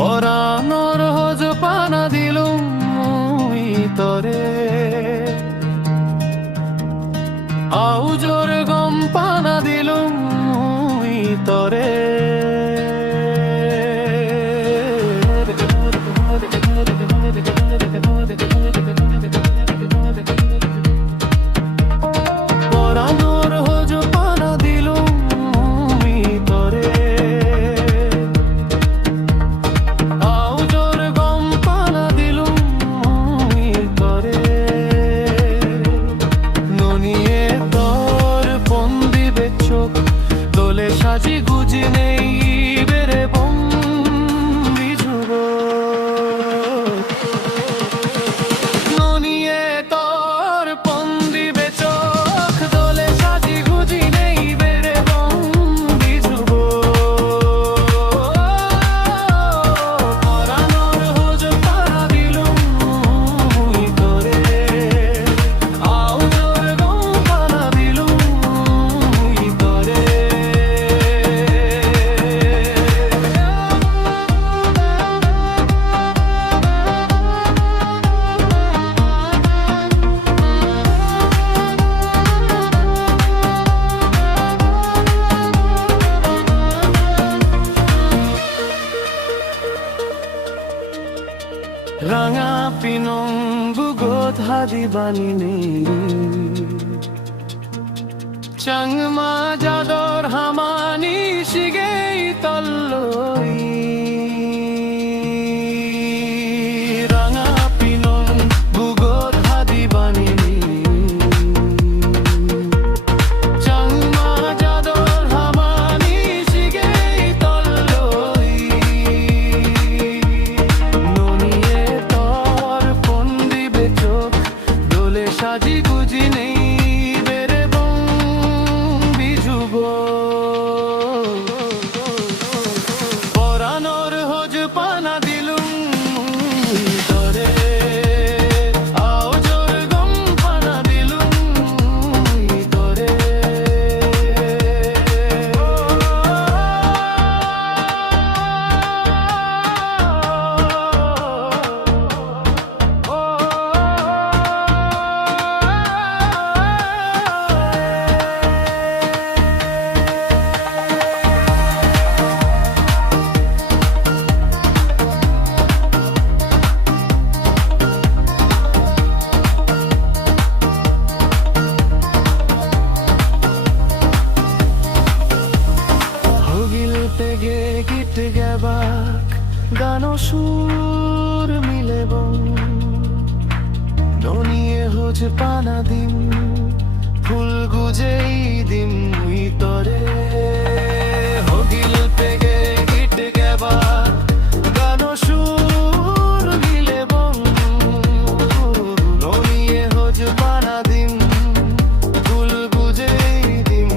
পরানোর হজ পানা দিলুম তরে আউজোর গম পানা দিলুম তরে পরানোর হজ পানা দিলুম তরে আউজোর গম পানা দিলুম তরে ননিয়ে তোর পন দিবে চোখ দোলে সাজি গুজি নেই বেড়ে বন্দি যুব ননিয়ে তোর পন দিবে চোখ দোলে সাজি গুজি নেই বেড়ে বন্দি যুব পরানোর হজ পানা দিলুম তরে আউজোর গম পানা দিলুম তরে রাঙা পিনং বুগত হাদি বানিনে চাংমা জাদর হামানি শিগেই তল্লই রাঙা পিনং বুগত হাদি বানিনে চাংমা জাদর হামানি শিগেই তল্লই ননিয়ে তোর পন দিবে চোখ দোলে সাজি গুজি নেই বেড়ে বন্দি যুব পরানোর হজ পানা দিলুম তরে আউজোর গম পানা দিলুম তরে হগিল তেগে গীত গাবাক গান সুর মিলেব ননিয়ে হজ পানা দিম ফুল গুজেই দিম তরে হগিল তেগে গীত গাবাক গান সুর মিলেব ননিয়ে হজ পানা দিম ফুল গুজেই দিম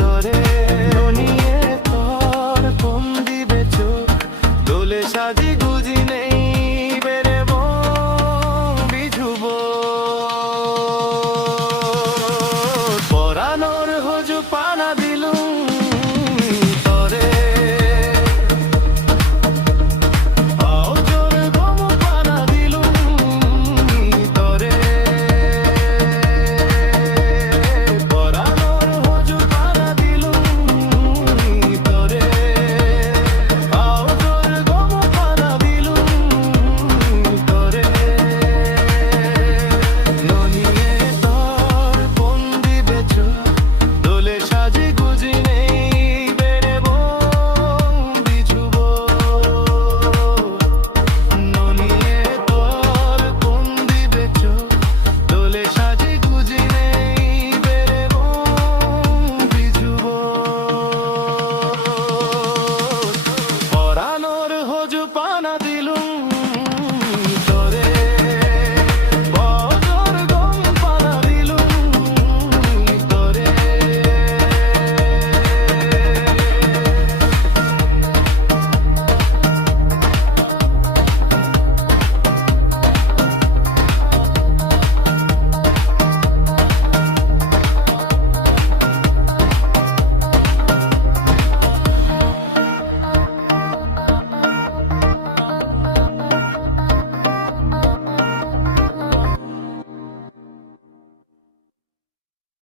তরে ননিয়ে তোর পন দিবে চোখ দোলে সাজি